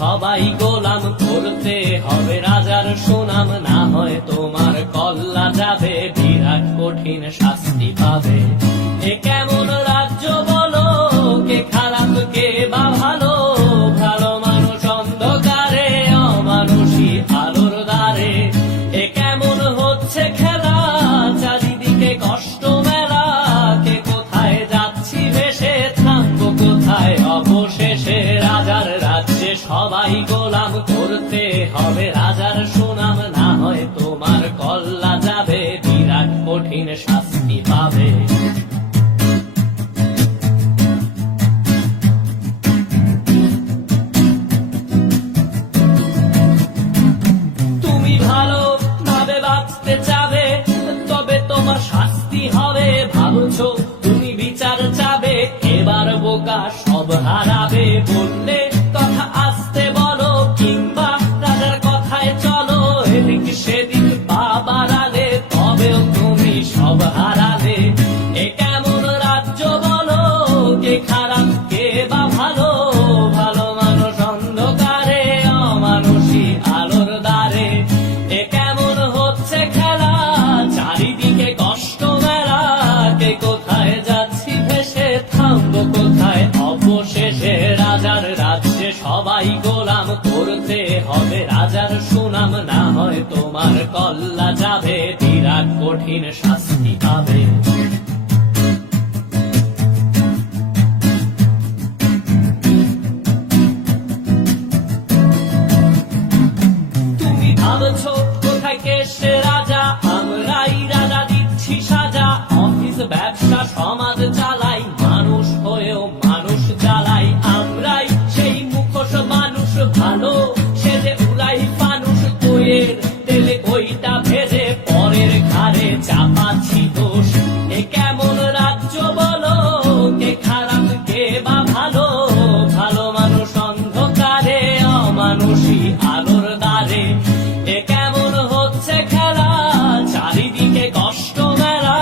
সবাই গোলাম, করতে হবে রাজার সুনাম, না হয় তোমার কল্লা যাবে, বিরাট কঠিন শাস্তি পাবে। এ কেমন রাজ্য বলো, কে খারাপ কে বা ভালো, ভালো মানুষ অন্ধকারে, অমানুষী আলোর দ্বারে। এ কেমন হচ্ছে খেলা, চারিদিকে কষ্ট মেলা, কে কোথায় যাচ্ছি ভেসে, থামবো কোথায় অবশেষে। রাজার রাজ্যে সবাই গোলাম, করতে হবে রাজার সুনাম, না হয় তোমার কল্লা যাবে, বিরাট কঠিন শাস্তি পাবে। তুমি ভালো ভাবে বাঁচতে চাবে, তবে তোমার শাস্তি হবে। ভাবছো তুমি বিচার চাবে, এবার বোকা সব হারাবে। বললে কথা আসতে বলো, কিংবা রাজার কথায় চলো, এদিক সেদিক পা বাড়ালে, তবেও তুমি সব হারালে। এ কেমন রাজ্য বলো, কে খারাপ কে বা ভালো, ভালো মানুষ অন্ধকারে, অমানুষী আলোর দ্বারে। এ কেমন হচ্ছে খেলা, চারিদিকে কষ্ট মেলা, কে কোথায় যাচ্ছি ভেসে, থামবো কোথায় অবশেষে। রাজার রাজ্যে সবাই গোলাম, করতে হবে রাজার সুনাম, না হয় তোমার কল্লা যাবে, বিরাট কঠিন শাস্তি পাবে। তুমি ভাবছো কোথায় কেসে রাজা, আমরাই রাজা দিচ্ছি সাজা। অফিস ব্যবসা সমাজ চালাই, মানুষ হয়েও মানুষ জ্বালাই। আমরাই সেই মুখোশ মানুষ ভালো, সেজে উড়াই মানুষ বইয়ের তেলে ওইটা ভেজে, পরের ঘাড়ে চাপাচ্ছি দোষ। এ কেমন রাজ্য বলো, কে খারাপ কে বা ভালো, ভালো মানুষ অন্ধকারে, অমানুষী আলোর দ্বারে। এ কেমন হচ্ছে খেলা, চারিদিকে কষ্ট মেলা,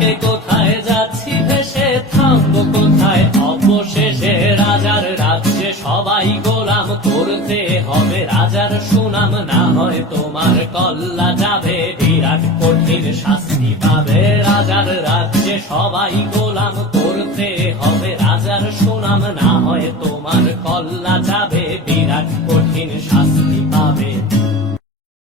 কে কোথায় যাচ্ছি ভেসে, থামবো কোথায় অবশেষে। রাজার রাজ্যে সবাই গোলাম, করতে হবে রাজার সুনাম, না হয় তোমার কল্লা যাবে, বিরাট কঠিন শাস্তি পাবে। রাজার রাজ্যে সবাই গোলাম, করতে হবে রাজার সুনাম, না হয় তোমার কল্লা যাবে, বিরাট কঠিন শাস্তি পাবে।